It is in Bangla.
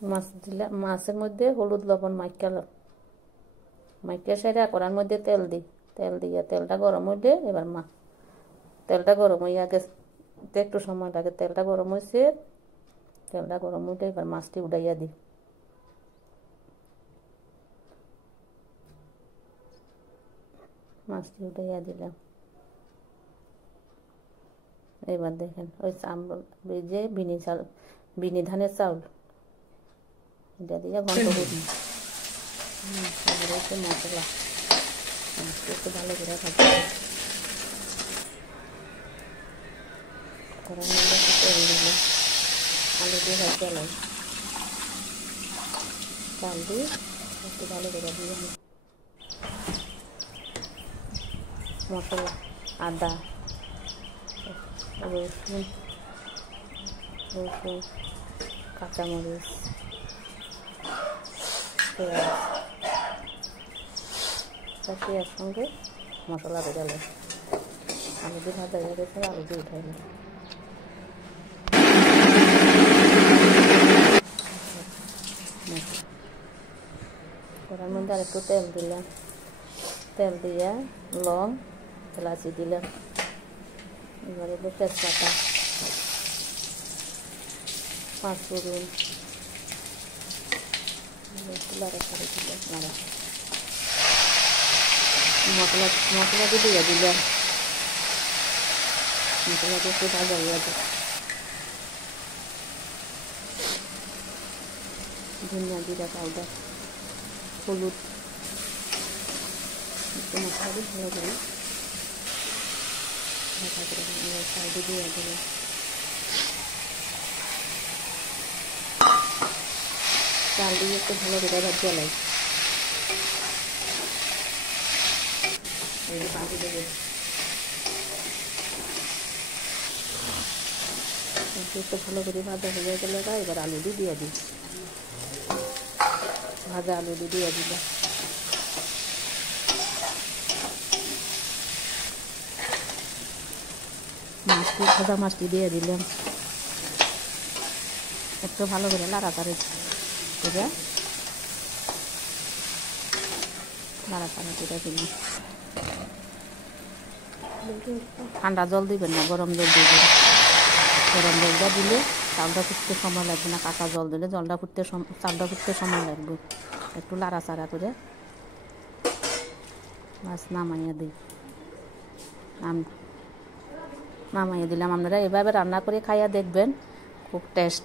মাছ দিলে মাছের মধ্যে হলুদ লবণ মাইকা সেরা করার মধ্যে তেল দিয়ে তেলটা গরম হইলে এবার তেলটা গরম হয়ে আগে একটু সময় লাগে। তেলটা গরম হয়েছে, তেলটা গরম হইলে এবার মাছটি উঠাইয়া দিই। মাছটি উঠাইয়া দিলাম। এবার দেখেন ওই যে বিনি ধানের চাউল এটা দিয়ে ঘন্ট করি। হচ্ছে মশলা একটু ভালো করে ভাজতে আলু দিয়ে ভাজতে লাই চাল দিয়ে একটু ভালো করে দিয়ে মশলা আদা রসুন কাঁচামরিচ পেঁয়াজ সঙ্গে মশলা বেড়ালে আলু দিয়ে ভাজা হয়ে গেছে, আলু দিয়ে উঠাই নিই। কড়ার মধ্যে আর একটু তেল দিলাম, তেল দিয়ে লং এলাচি দিলাম। এবারে তেজপাতা, পাঁচফোড়ন মশলা দিয়ে দিলাম। মশলা দিয়ে একটু ভাজা হয়ে যাবে। ধনিয়া জিরা পাউডার, হলুদ একটু মশলা দিয়ে ভালো করে সাইডে দিয়ে দেবো। চাল দিয়ে একটু ভালো করে ভাজিয়ে লাই ভাজি দেবে। একটু ভালো করে ভাজা হয়ে গেলে এবার আলু দিয়ে দিই। ভাজা আলু দিয়ে দিল। ভাজা মাছটি দিয়ে দিলাম। একটু ভালো করে নাড়াচাড়া করে দিলাম। ঠান্ডা জল দিবেন না, গরম জল দিবেন। গরম জলটা দিলে চালটা ফুটতে সময় লাগবে না, কাঁচা জল দিলে চালটা ফুটতে সময় লাগবে। একটু নাড়াচাড়া করে মাছ নামাইয়া দিই। নামাইয়া দিলাম। আপনারা এভাবে রান্না করে খাইয়া দেখবেন, খুব টেস্ট।